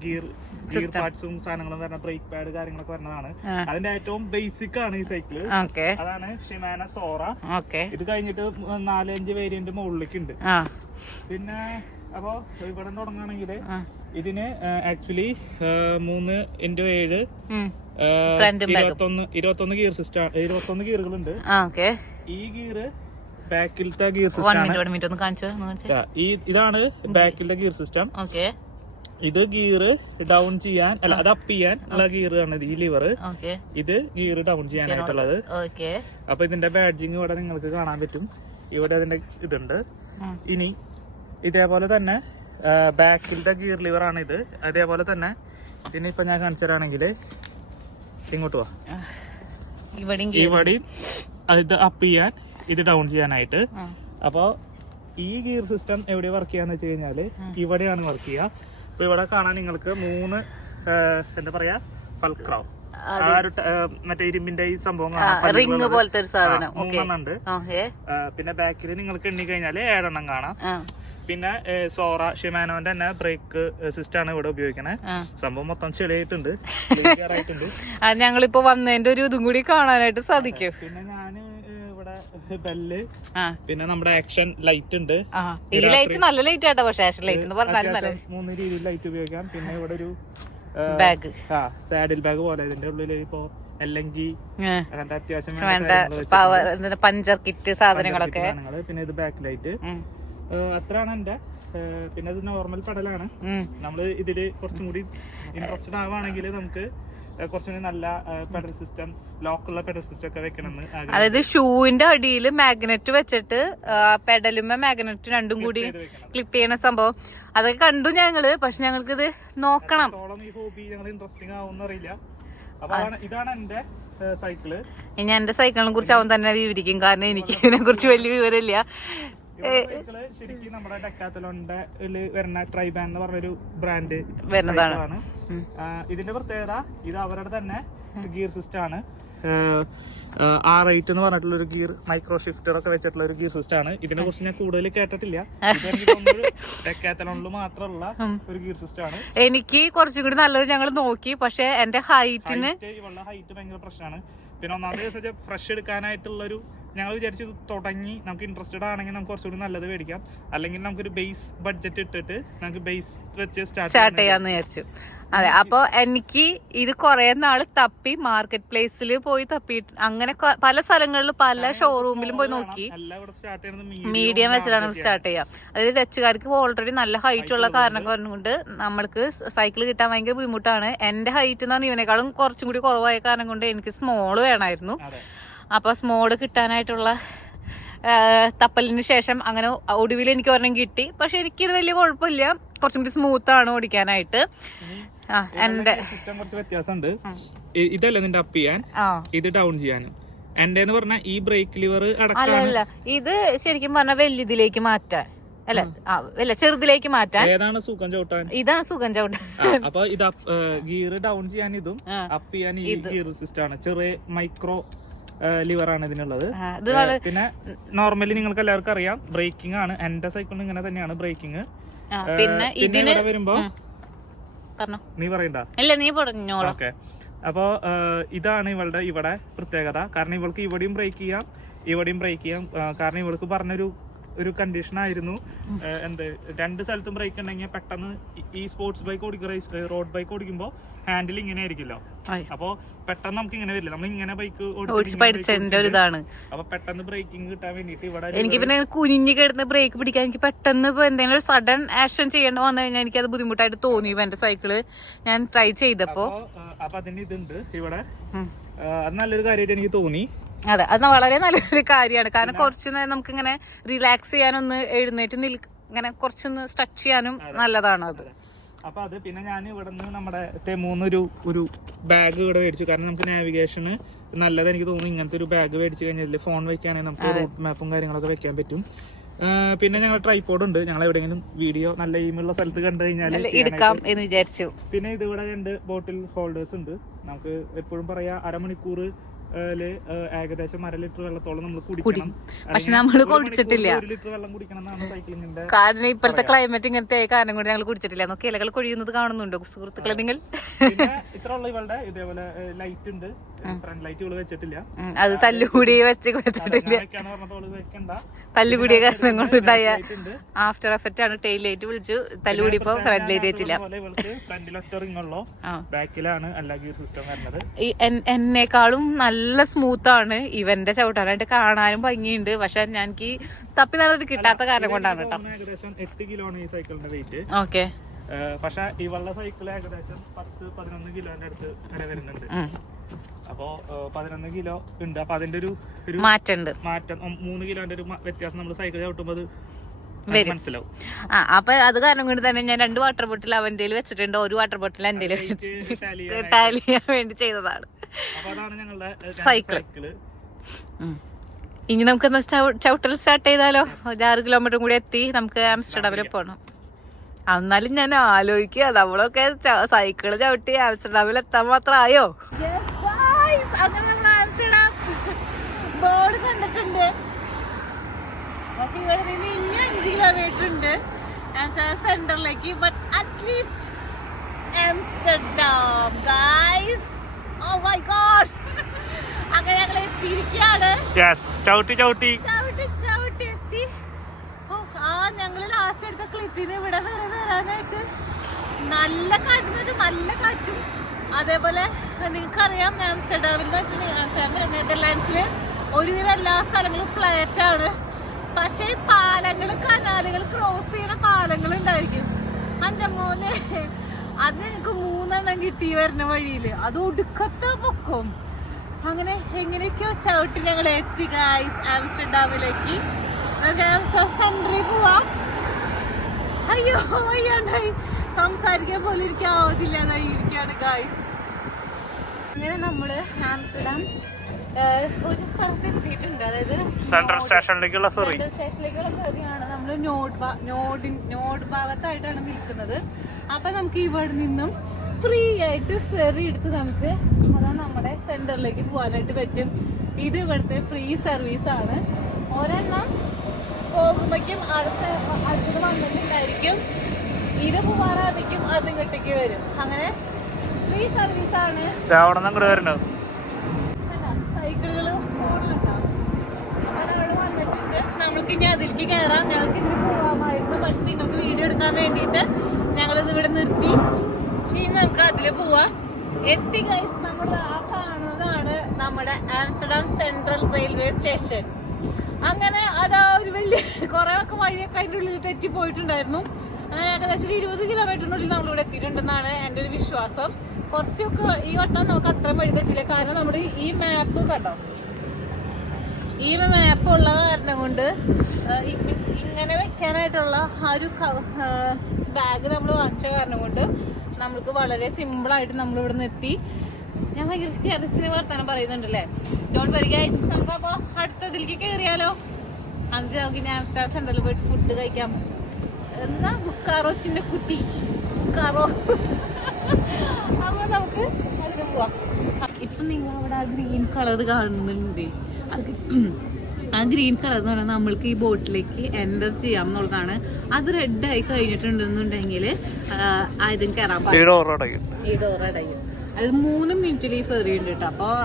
ഗിയർ പാർട്സും സാധനങ്ങളും വരുന്ന ബ്രേക്ക് പാഡ് കാര്യങ്ങളൊക്കെ വരുന്നതാണ്. അതിന്റെ ഏറ്റവും ബേസിക് ആണ് ഈ സൈക്കിള്. അതാണ് ഷിമാനോ സോറ. ഇത് കഴിഞ്ഞിട്ട് 4-5 വേരിയന്റ് മുകളിലേക്ക് ഉണ്ട്. പിന്നെ അപ്പൊ ഇവിടെ തുടങ്ങുകയാണെങ്കിൽ ഇതിന് ആക്ച്വലി 3x7 21 ഗിയർ സിസ്റ്റം, 21 ഗിയറുകളുണ്ട്. ഈ ഗിയർ ബാക്കിലത്തെ ഗിയർ സിസ്റ്റം. ഇതാണ് ബാക്കിലത്തെ ഗിയർ സിസ്റ്റം. ഇത് ഗിയർ ഡൗൺ ചെയ്യാൻ അത് അപ്പ് ചെയ്യാൻ ഉള്ള ഗിയർ ആണ് ഈ ലിവർ. ഇത് ഗിയർ ഡൗൺ ചെയ്യാനായിട്ടുള്ളത്. അപ്പൊ ഇതിന്റെ ബാഡ്ജിങ് ഇവിടെ നിങ്ങൾക്ക് കാണാൻ പറ്റും. ഇവിടെ അതിന്റെ ഇതുണ്ട്. ഇനി ഇതേപോലെ തന്നെ ബാക്കിലത്തെ ഗിയർ ലിവർ ആണ് ഇത്. അതേപോലെ തന്നെ ഇതിനിപ്പൊ ഞാൻ കാണിച്ചു തരാണെങ്കിൽ ഇങ്ങോട്ട് പോവാ. ഇവിടെ ഇത് അപ്പ് ചെയ്യാൻ, ഇത് ഡൗൺ ചെയ്യാനായിട്ട്. അപ്പൊ ഈ ഗിയർ സിസ്റ്റം എവിടെ വർക്ക് ചെയ്യാന്ന് വെച്ച് കഴിഞ്ഞാല് ഇവിടെയാണ് വർക്ക് ചെയ്യുക. അപ്പൊ ഇവിടെ കാണാൻ നിങ്ങൾക്ക് 3 എന്താ പറയാ ഫൾക്രൗ, മറ്റേ ഇരുമ്പിന്റെ ഈ സംഭവം റിംഗ് പോലത്തെ ഒരു സാധനം 3 ഉണ്ട്. പിന്നെ ബാക്കിൽ നിങ്ങൾക്ക് എണ്ണി കഴിഞ്ഞാല് 7 എണ്ണം കാണാം. പിന്നെ സോറ ഷിമാനോന്റെ തന്നെ ബ്രേക്ക് സിസ്റ്റം ആണ് ഇവിടെ ഉപയോഗിക്കണേ. സംഭവം മൊത്തം ചെളിയായിട്ടുണ്ട്. ഞങ്ങളിപ്പോ വന്നതിന്റെ ഒരു ഇതും കൂടി കാണാനായിട്ട് സാധിക്കും. പിന്നെ ഞാന് ഇവിടെ ബെല്ല്, പിന്നെ നമ്മുടെ ആക്ഷൻ ലൈറ്റ് ഉണ്ട്. ഈ ലൈറ്റ് നല്ല ലൈറ്റ് ആട്ടോ. പക്ഷേ ആക്ഷൻ ലൈറ്റ് എന്ന് പറഞ്ഞാൽ 3 രീതിയിൽ ലൈറ്റ് ഉപയോഗിക്കാം. പിന്നെ ഇവിടെ ഒരു ബാഗ്, സാഡിൽ ബാഗ് പോലെ ഇതിന്റെ ഉള്ളിൽ ഇപ്പോ LNG അങ്ങനത്തെ അത്യാവശ്യം പഞ്ചർ കിറ്റ് സാധനങ്ങളൊക്കെ. പിന്നെ ഇത് ബാക്ക് ലൈറ്റ്. അത്രയാണ് എന്റെ. പിന്നെ ഇത് നോർമൽ പെഡലാണ്. നമ്മള് ഇതില് കുറച്ചും കൂടി ഇൻട്രസ്റ്റഡ് ആവുകയാണെങ്കിൽ നമുക്ക് കുറച്ചും കൂടി നല്ല പെഡൽ സിസ്റ്റം, ലോക്കുള്ള പെഡൽ സിസ്റ്റം ഒക്കെ വെക്കണമെന്ന്. അതായത് ഷൂവിന്റെ അടിയിൽ മാഗ്നറ്റ് വെച്ചിട്ട് പെഡലുമേ മാഗ്നറ്റ് രണ്ടും കൂടി ക്ലിപ്പ് ചെയ്യുന്ന സംഭവം അതൊക്കെ കണ്ടു ഞങ്ങള്. പക്ഷെ ഞങ്ങൾക്ക് ഇത് നോക്കണം. ഈ ഹോബി ഞങ്ങൾ ഇൻട്രസ്റ്റിംഗ് ആവുമെന്ന് അറിയില്ല. അപ്പൊ ഇതാണ് എന്റെ സൈക്കിള്. ഞാൻ എന്റെ സൈക്കിളിനെ കുറിച്ച് അവൻ തന്നെ വിവരിക്കും, കാരണം എനിക്ക് ഇതിനെ കുറിച്ച് വലിയ വിവരമില്ല. ശരിക്കും നമ്മുടെ ഡെക്കാത്തലോണിന്റെ വരുന്ന ട്രൈബാൻ എന്ന് പറഞ്ഞൊരു ബ്രാൻഡ് വരുന്നതാണ്. ഇതിന്റെ പ്രത്യേകത ഇത് അവരുടെ തന്നെ ഗിയർ സിസ്റ്റം ആണ്. R8 എന്ന് പറഞ്ഞിട്ടുള്ള ഒരു ഗിയർ മൈക്രോ ഷിഫ്റ്റർ ഒക്കെ വെച്ചിട്ടുള്ള ഒരു ഗിയർ സിസ്റ്റം ആണ്. ഇതിനെ കുറിച്ച് ഞാൻ കൂടുതൽ കേട്ടിട്ടില്ല. ഡെക്കാത്തലോണിൽ മാത്രമുള്ള ഒരു ഗിയർ സിസ്റ്റം ആണ്. എനിക്ക് കുറച്ചും കൂടി നല്ലത് ഞങ്ങൾ നോക്കി, പക്ഷെ എന്റെ ഹൈറ്റിന് ഇവളുടെ ഹൈറ്റ് ഭയങ്കര പ്രശ്നമാണ്. പിന്നെ ഒന്നാമത്തെ ദിവസം ഫ്രഷ് എടുക്കാനായിട്ടുള്ളൊരു ഞങ്ങൾ വിചാരിച്ചു തുടങ്ങി നമുക്ക് ഇൻട്രസ്റ്റഡ് ആണെങ്കിൽ നമുക്ക് കുറച്ചുകൂടി നല്ലത് മേടിക്കാം, അല്ലെങ്കിൽ നമുക്കൊരു ബേസ് ബഡ്ജറ്റ് ഇട്ടിട്ട് നമുക്ക് ബേസ് വെച്ച് സ്റ്റാർട്ട് ചെയ്യാന്ന് വിചാരിച്ചു. അതെ, അപ്പൊ എനിക്ക് ഇത് കുറെ നാള് തപ്പി മാർക്കറ്റ് പ്ലേസിൽ പോയി തപ്പി, അങ്ങനെ പല സ്ഥലങ്ങളിലും പല ഷോറൂമിലും പോയി നോക്കി. മീഡിയം വെച്ചിട്ടാണ് സ്റ്റാർട്ട് ചെയ്യാം. അതായത് ഡച്ചുകാർക്ക് ഓൾറെഡി നല്ല ഹൈറ്റ് ഉള്ള കാരണം കൊണ്ട് നമ്മൾക്ക് സൈക്കിൾ കിട്ടാൻ ഭയങ്കര ബുദ്ധിമുട്ടാണ്. എന്റെ ഹൈറ്റ് എന്ന് പറഞ്ഞാൽ ഇവനേക്കാളും കുറച്ചും കൂടി കുറവായ കാരണം കൊണ്ട് എനിക്ക് സ്മോള് വേണമായിരുന്നു. അപ്പൊ സ്മോള് കിട്ടാനായിട്ടുള്ള തപ്പലിന് ശേഷം അങ്ങനെ ഒടുവിൽ എനിക്ക് ഒരെണ്ണം കിട്ടി. പക്ഷെ എനിക്കിത് വലിയ കുഴപ്പമില്ല, കുറച്ചും കൂടി സ്മൂത്ത് ആണ് ഓടിക്കാനായിട്ട്. എന്റെ കുറച്ച് വ്യത്യാസമുണ്ട്. ഇതല്ല നിന്റെ അപ്പ് ചെയ്യാൻ, ഇത് ഡൗൺ ചെയ്യാനും. എന്റെ പറഞ്ഞാൽ ഈ ബ്രേക്ക് ലിവർ അല്ല, ഇത് ശരിക്കും പറഞ്ഞാൽ വലിയതിലേക്ക് മാറ്റാൻ അല്ല ചെറുതിലേക്ക് മാറ്റാൻ. ഏതാണ് സുഖം ചവിട്ടാൻ? ഇതാണ് സുഖം ചവിട്ടാൻ. അപ്പൊ ഇത് ഗിയർ ഡൗൺ ചെയ്യാൻ ഇതും, അപ്പ് ചെയ്യാൻ ഈ ഗിയർ സിസ്റ്റം ആണ്. ചെറിയ മൈക്രോ ലിവർ ആണ് ഇതിനുള്ളത്. പിന്നെ നോർമലി നിങ്ങൾക്ക് എല്ലാവർക്കും അറിയാം ബ്രേക്കിംഗ് ആണ്. എന്റെ സൈക്കിളിന് ഇങ്ങനെ തന്നെയാണ് ബ്രേക്കിംഗ്. പിന്നെ ഇതിന് വരുമ്പോ നീ പറയണ്ട, ഇല്ല നീ പറഞ്ഞോളൂ. ഓക്കെ, അപ്പോ ഇതാണ് ഇവളുടെ ഇവിടെ പ്രത്യേകത. കാരണം ഇവൾക്ക് ഇവിടെയും ബ്രേക്ക് ചെയ്യാം, ഇവിടെയും ബ്രേക്ക് ചെയ്യാം. കാരണം ഇവൾക്ക് പറഞ്ഞൊരു കണ്ടീഷൻ ആയിരുന്നു, എന്ത് രണ്ട് സ്ഥലത്തും ബ്രേക്ക് ഉണ്ടെങ്കിൽ പെട്ടെന്ന് ഈ സ്പോർട്സ് ബൈക്ക് ഓടിക്കുക, റോഡ് ബൈക്ക് ഓടിക്കുമ്പോ ഹാൻഡിൽ ഇങ്ങനെ ആയിരിക്കില്ലോ. അപ്പൊ പെട്ടെന്ന് നമുക്ക് ഇങ്ങനെ വരില്ല, നമ്മൾ ഇങ്ങനെ ബൈക്ക് പഠിച്ചതിന്റെ ഒരു ഇതാണ്. അപ്പൊ പെട്ടെന്ന് ബ്രേക്കിംഗ് കിട്ടാൻ വേണ്ടിട്ട് ഇവിടെ എനിക്ക് പിന്നെ കുനിഞ്ഞു കിടന്ന് ബ്രേക്ക് പിടിക്കാൻ എനിക്ക് പെട്ടെന്ന് ഇപ്പൊ എന്തെങ്കിലും ഒരു സഡൻ ആക്ഷൻ ചെയ്യേണ്ട വന്നു കഴിഞ്ഞാൽ എനിക്ക് അത് ബുദ്ധിമുട്ടായിട്ട് തോന്നി. എന്റെ സൈക്കിള് ഞാൻ ട്രൈ ചെയ്തപ്പോ അപ്പൊ അതിന് ഇതുണ്ട് ഇവിടെ. അത് നല്ലൊരു കാര്യമായിട്ട് എനിക്ക് തോന്നി. അതെ, അത് വളരെ നല്ലൊരു കാര്യമാണ്. കാരണം കുറച്ച് നേരം നമുക്ക് ഇങ്ങനെ റിലാക്സ് ചെയ്യാനൊന്ന് എഴുന്നേറ്റ് ഇങ്ങനെ കുറച്ചൊന്ന് സ്ട്രെച്ച് ചെയ്യാനും നല്ലതാണ് അത്. അപ്പൊ അത് പിന്നെ ഞാൻ ഇവിടെ നിന്ന് നമ്മുടെ തെമൂന്നൊരു ബാഗ് ഇവിടെ മേടിച്ചു. കാരണം നമുക്ക് നാവിഗേഷന് നല്ലത് എനിക്ക് തോന്നുന്നു ഇങ്ങനത്തെ ഒരു ബാഗ് മേടിച്ചു കഴിഞ്ഞാൽ ഫോൺ വെക്കുകയാണെങ്കിൽ നമുക്ക് റൂട്ട് മാപ്പും കാര്യങ്ങളൊക്കെ വെക്കാൻ പറ്റും. പിന്നെ ഞങ്ങൾ ട്രൈപോഡ് ഉണ്ട്, ഞങ്ങൾ എവിടെയെങ്കിലും വീഡിയോ നല്ല എയിമുള്ള സ്ഥലത്ത് കണ്ടു കഴിഞ്ഞാൽ എടുക്കാം എന്ന് വിചാരിച്ചു. പിന്നെ ഇതിവിടെ 2 ബോട്ടിൽ ഹോൾഡേഴ്സ് ഉണ്ട്. നമുക്ക് എപ്പോഴും പറയാ അരമണിക്കൂർ ഏകദേശം 1/2 ലിറ്റർ വെള്ളത്തോളം നമ്മൾ കുടിക്കണം. പക്ഷെ നമ്മൾ കുടിച്ചിട്ടില്ല, 1 ലിറ്റർ വെള്ളം കുടിക്കണം എന്നാണ് സൈക്ലിങ്ങിന്റെ. കാരണം ഇപ്പോഴത്തെ ക്ലൈമറ്റ് ഇങ്ങനത്തെ കാരണം കൊണ്ട് ഞങ്ങൾ കുടിച്ചിട്ടില്ല. നോക്കി ഇലകൾ കൊഴിയുന്നത് കാണുന്നുണ്ടോ സുഹൃത്തുക്കളെ നിങ്ങൾ? ഇത്ര ഉള്ള ഇവളുടെ ഇതേപോലെ ലൈറ്റ് ഉണ്ട്, ഫ്രണ്ട് ലൈറ്റ് ഇവള് വെച്ചിട്ടില്ല. അത് തല്ലുകൂടി വെച്ചിട്ടില്ല, തല്ലുകൂടിയ കാരണം കൊണ്ടുണ്ടായ ആഫ്റ്റർ എഫക്റ്റ് ആണ്. ടെയിൽ ലൈറ്റ് വിളിച്ചു തല്ലുകൂടിയപ്പോ ഫ്രണ്ട് ലൈറ്റ് വെച്ചില്ല. എന്നെക്കാളും നല്ല സ്മൂത്ത് ആണ് ഇവന്റെ ചവിട്ടാനായിട്ട്, കാണാനും ഭംഗിയുണ്ട്. പക്ഷെ എനിക്ക് തപ്പി നടന്നിട്ട് കിട്ടാത്ത കാരണം കൊണ്ടാണ് കേട്ടോ. ഏകദേശം 8 കിലോ ആണ് ഈ സൈക്കിളിന്റെ വെയിറ്റ്. ഓക്കെ, പക്ഷെ ഇവളുടെ സൈക്കിൾ ഏകദേശം 10-11 കിലോന്റെ അടുത്ത് വരെ വരുന്നുണ്ട്. അപ്പോ 11 കിലോ ഉണ്ട്. അപ്പൊ അതിന്റെ ഒരു മാറ്റം 3 കിലോന്റെ ഒരു വ്യത്യാസം നമ്മൾ സൈക്കിൾ ചവിട്ടുമ്പോൾ മനസ്സിലാവും. അപ്പൊ അത് കാരണം കൊണ്ട് തന്നെ ഞാൻ 2 വാട്ടർ ബോട്ടിൽ അവന്റെ വെച്ചിട്ടുണ്ട്, 1 വാട്ടർ ബോട്ടിൽ എന്റെ ടാലി ചെയ്യാൻ വേണ്ടി ചെയ്തതാണ് സൈക്കിള്. ഇനി നമുക്ക് ചവിട്ടൽ സ്റ്റാർട്ട് ചെയ്താലോ? 6 കിലോമീറ്റർ കൂടി എത്തി നമുക്ക് ആംസ്റ്റർഡാമിൽ പോകണം. എന്നാലും ഞാൻ ആലോചിക്കുക, നമ്മളൊക്കെ സൈക്കിള് ചവിട്ടി ആംസ്റ്റർഡാമിൽ എത്താൻ മാത്രമായോ? അങ്ങനെ നമ്മൾ ആംസ്റ്റർഡാം ബോർഡ് കണ്ടിട്ടുണ്ട്. പക്ഷെ ഇവിടെ നിന്ന് ഇനി 5 കിലോമീറ്റർ ഉണ്ട് സെന്ററിലേക്ക്. But at least Amsterdam guys, oh my god, അങ്ങനെ ഞങ്ങൾ എത്തിയിരിക്കുകയാണ്. ചവിട്ടി എത്തി. ഞങ്ങള് ലാസ്റ്റ് എടുത്ത ക്ലിപ്പിന് ഇവിടെ വരെ വരാനായിട്ട് നല്ല കാറ്റ്, നല്ല കാറ്റും. അതേപോലെ നിങ്ങൾക്കറിയാം ആംസ്റ്റർഡാമിൽ എന്ന് വെച്ചിട്ടുണ്ടെങ്കിൽ നെതർലാൻഡ്സില് ഒരുവിധം എല്ലാ സ്ഥലങ്ങളും ഫ്ലാറ്റ് ആണ്. പക്ഷെ പാലങ്ങൾ, കനാലുകൾ ക്രോസ് ചെയ്യുന്ന പാലങ്ങൾ ഉണ്ടായിരിക്കും. എൻ്റെ മോനെ അത് ഞങ്ങൾക്ക് 3 എണ്ണം കിട്ടി വരുന്ന വഴിയില്. അത് ഒടുക്കത്തെ പൊക്കും. അങ്ങനെ എങ്ങനെയൊക്കെയോ ചവിട്ടി ഞങ്ങൾ എത്തി ഗൈസ് ആംസ്റ്റർഡാമിലേക്ക്. സെന്ററിൽ പോവാം. അയ്യോ വയ്യാണ്ടായി, സംസാരിക്കാൻ പോലും ഇരിക്കാവതില്ലാതായി ഇരിക്കുകയാണ് ഗൈസ്. അങ്ങനെ നമ്മള് ആംസ്റ്റർഡാം ഒരു സ്ഥലത്ത് എത്തിയിട്ടുണ്ട്. അതായത് സെൻട്രൽ സ്റ്റേഷനിലേക്കുള്ള ഫെറിയാണ്. നമ്മള് നോഡ് ഭാഗത്തായിട്ടാണ് നിൽക്കുന്നത്. അപ്പൊ നമുക്ക് ഇവിടെ നിന്നും ഫ്രീ ആയിട്ട് ഫെറി എടുത്ത് നമുക്ക് അതാ നമ്മുടെ സെന്ററിലേക്ക് പോകാനായിട്ട് പറ്റും. ഇത് ഇവിടുത്തെ ഫ്രീ സർവീസ് ആണ്. ഒരെണ്ണം പോകുമ്പോഴേക്കും അടുത്തത് വന്നിട്ടുണ്ടായിരിക്കും. ഇത് പോകാറാകുമ്പോഴേക്കും അത് ഇങ്ങോട്ടേക്ക് വരും. അങ്ങനെ ഫ്രീ സർവീസ് ആണ്. സൈക്കിളുകൾ പോകുന്നുണ്ടോ? അവിടെ വന്നിട്ടുണ്ട്. നമ്മൾക്ക് ഇനി അതിലേക്ക് കയറാം. ഞങ്ങൾക്ക് ഇതിന് പോകാമായിരുന്നു, പക്ഷെ നിങ്ങൾക്ക് വീഡിയോ എടുക്കാൻ വേണ്ടിയിട്ട് ഞങ്ങളിത് ഇവിടെ നിർത്തി. ഇനി നമുക്ക് അതില് പോവാം. എത്തി ഗൈസ്. നമ്മൾ ആ കാണുന്നതാണ് നമ്മുടെ ആംസ്റ്റർഡാം സെൻട്രൽ റെയിൽവേ സ്റ്റേഷൻ. അങ്ങനെ അതാ ഒരു വലിയ കുറെ ഒക്കെ വഴിയൊക്കെ അതിൻ്റെ ഉള്ളിൽ തെറ്റിപ്പോയിട്ടുണ്ടായിരുന്നു. അങ്ങനെ ഏകദേശം 20 കിലോമീറ്ററിനുള്ളിൽ നമ്മളിവിടെ എത്തിയിട്ടുണ്ടെന്നാണ് എൻ്റെ ഒരു വിശ്വാസം. കുറച്ചൊക്കെ ഈ വട്ടം നമുക്ക് അത്ര വഴി തെറ്റില്ല, കാരണം നമ്മുടെ ഈ മാപ്പ് കണ്ടോ, ഈ മാപ്പ് ഉള്ള കാരണം കൊണ്ട് ഇങ്ങനെ വെക്കാനായിട്ടുള്ള ആ ഒരു ബാഗ് നമ്മൾ വാങ്ങിച്ച കാരണം കൊണ്ട് നമ്മൾക്ക് വളരെ സിമ്പിളായിട്ട് നമ്മളിവിടെ നിന്ന് എത്തി. ഞാൻ ഭയങ്കര കരച്ചിന് വർത്താനം പറയുന്നുണ്ടല്ലേ. Don't worry guys. നമുക്കപ്പോൾ അടുത്തതിലേക്ക് കയറിയാലോ? എന്നിട്ട് നമുക്ക് ഇനി ആംസ്റ്റർഡാം സെൻട്രലിൽ പോയിട്ട് ഫുഡ് കഴിക്കാം. എന്നാ ബുക്കാറോച്ചിന്റെ കുട്ടി ബുക്കാറോ. അപ്പൊ നമുക്ക് അതിന് പോവാം. ഇപ്പൊ നിങ്ങൾ അവിടെ ആ ഗ്രീൻ കളർ കാണുന്നുണ്ട്. ആ ഗ്രീൻ കളർ എന്ന് പറഞ്ഞാൽ നമ്മൾക്ക് ഈ ബോട്ടിലേക്ക് എൻ്റർ ചെയ്യാം എന്നുള്ളതാണ്. അത് റെഡായി കഴിഞ്ഞിട്ടുണ്ടെന്നുണ്ടെങ്കിൽ ആദ്യം കയറാൻ പാടില്ല. ഈ ഡോർ അടയും. അത് 3 മിനിറ്റിൽ ഈ ഫെറി ഉണ്ട് കേട്ടോ. അപ്പോൾ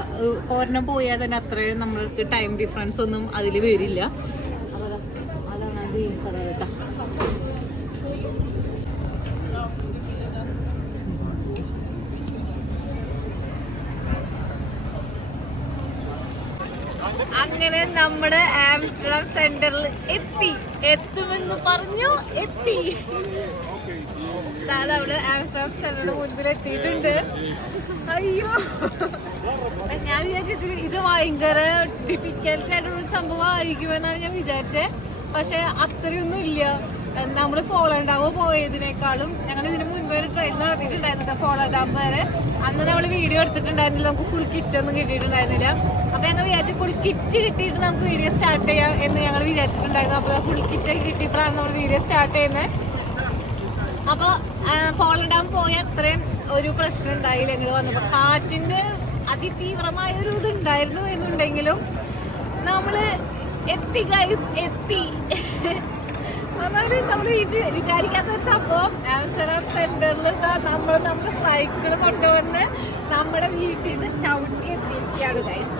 ഒരെണ്ണം പോയാൽ തന്നെ അത്രയും നമ്മൾക്ക് ടൈം ഡിഫറൻസ് ഒന്നും അതിൽ വരില്ല. അതാണ് ഗ്രീൻ കളർ കേട്ടോ. അങ്ങനെ നമ്മുടെ ആംസ്റ്റർഡാം സെന്ററിൽ എത്തുമെന്ന് പറഞ്ഞു. എത്തി. അവിടെ ആംസ്റ്റർഡാം സെന്ററിന്റെ മുൻപിൽ എത്തിയിട്ടുണ്ട്. അയ്യോ, ഞാൻ വിചാരിച്ചത് ഇത് ഭയങ്കര ഡിഫിക്കൽട്ട് ആയിട്ടുള്ള സംഭവം ആയിരിക്കുമെന്നാണ് ഞാൻ വിചാരിച്ചത്. പക്ഷെ അത്രയൊന്നും ഇല്ല. നമ്മൾ ഫോളോ ഡാം പോയതിനേക്കാളും ഞങ്ങൾ ഇതിന് മുൻപ് ഒരു ട്രെയിൻ നടത്തിയിട്ടുണ്ടായിരുന്നു ഫോളോ ഡാം വരെ. അന്ന് നമ്മൾ വീഡിയോ എടുത്തിട്ടുണ്ടായിരുന്നില്ല, നമുക്ക് ഫുൾ കിറ്റ് ഒന്നും കിട്ടിയിട്ടുണ്ടായിരുന്നില്ല. അപ്പൊ ഞങ്ങൾ വിചാരിച്ചു ഫുൾ കിറ്റ് കിട്ടിയിട്ട് നമുക്ക് വീഡിയോ സ്റ്റാർട്ട് ചെയ്യാം എന്ന് ഞങ്ങൾ വിചാരിച്ചിട്ടുണ്ടായിരുന്നു. അപ്പോൾ ഫുൾ കിറ്റ് കിട്ടിയപ്പോഴാണ് നമ്മൾ വീഡിയോ സ്റ്റാർട്ട് ചെയ്യുന്നത്. അപ്പൊ ഫോളോ ഡാം പോയ അത്രയും ഒരു പ്രശ്നം ഉണ്ടായില്ല. എങ്ങനെ വന്നപ്പോ കാറ്റിന്റെ അതിതീവ്രമായ ഒരു ഇത് ഉണ്ടായിരുന്നു എന്നുണ്ടെങ്കിലും നമ്മള് എത്തി ഗൈസ്, എത്തി. നമ്മൾ വിചാരിക്കാത്ത ഒരു സംഭവം ആംസ്റ്റർഡാം സെന്ററിൽ നമ്മുടെ സൈക്കിള് കൊണ്ടുവന്ന് നമ്മുടെ വീട്ടിൽ നിന്ന് ചവിട്ടി എത്തിയിരിക്കുകയാണ് ഗൈസ്.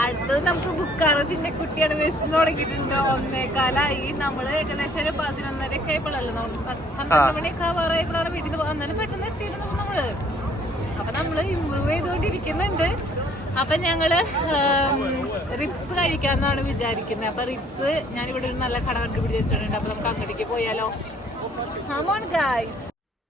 അടുത്തത് നമുക്ക് ബുക്കാറോച്ചിന്റെ കുട്ടിയാണ്. വിശന്ന് തുടങ്ങിയിട്ടുണ്ട്. 1:15 നമ്മള് ഏകദേശം ഒരു 11:30 ആയപ്പോഴല്ലോ, 12 മണിയൊക്കെ ആവാറായപ്പോഴാണ് വീട്ടിൽ നിന്ന് അന്നേരം പെട്ടെന്ന് എത്തിയിട്ടുണ്ട് നമ്മള്. അപ്പൊ നമ്മള് ഇമ്പ്രൂവ് ചെയ്തുകൊണ്ടിരിക്കുന്നുണ്ട്. അപ്പൊ ഞങ്ങള് റിബ്സ് കഴിക്കാന്നാണ് വിചാരിക്കുന്നത്. അപ്പൊ റിബ്സ് ഞാനിവിടെ ഒരു നല്ല കട കണ്ടുപിടിച്ചിട്ടുണ്ട്. അപ്പൊ നമുക്ക് അങ്ങോട്ടേക്ക് പോയാലോ? Come on guys.